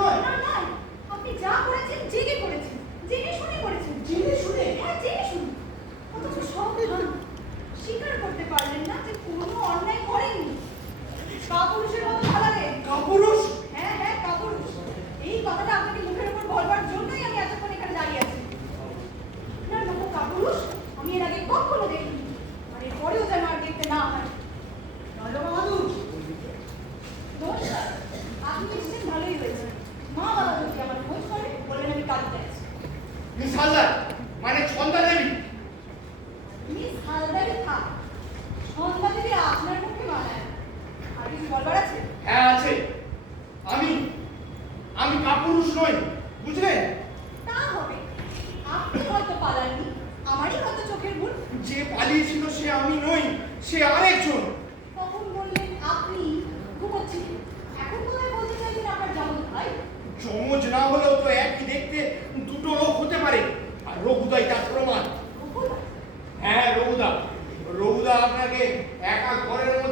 নয়। না না, আপনি যা করেছেন জেনে করেছেন, জেনে শুনে করেছেন। জেনে শুনে? হ্যাঁ, জেনে শুনে। অথচ সব স্বীকার করতে পারলেন না যে কোনো অন্যায় করেননি। কাপুরুষের মতো ভালাগে। কাপুরুষ? হ্যাঁ হ্যাঁ, কাপুরুষ। এই কথাটা আপনাকে মুখের উপর বলবার জন্যই আমি এতক্ষণ এখানে দাঁড়িয়ে আছি। আপনার মতো কাপুরুষ আমি এর আগে কখনো দেখিনি, আর এরপরেও যেন আর দেখতে না হয়। রাজা বাহাদুর, নমস্কার, আপনি এসেছেন ভালোই হয়েছে। মা বাবা যদি আমার খোঁজ করে বললেন আমি কাজে যাচ্ছি। মিস হালদার মানে ছন্দা দেবী। মিস হালদারই থাক, সন্ধ্যা দেবী আপনার মুখে মানায়। আর কিছু বলবার আছে? হ্যাঁ আছে। আমি আমি কাপুরুষ নই, বুঝলেন? তা হবে, আপনি হয়তো পালাননি, আমারই হয়তো চোখের ভুল। যে পালিয়েছিল সে আমি নই, সে আরেকজন। কখন বললেন আপনি ঘুমোচ্ছিলেন? এখন কোথায় বলতে চাইছেন আপনার জামল ভাই? যমজ না হলেও তো একই দেখতে দুটো লোক হতে পারে, আর রঘুদাই তার প্রমাণ। রঘুদা? হ্যাঁ রঘুদা, রঘুদা আপনাকে একা ঘরের মধ্যে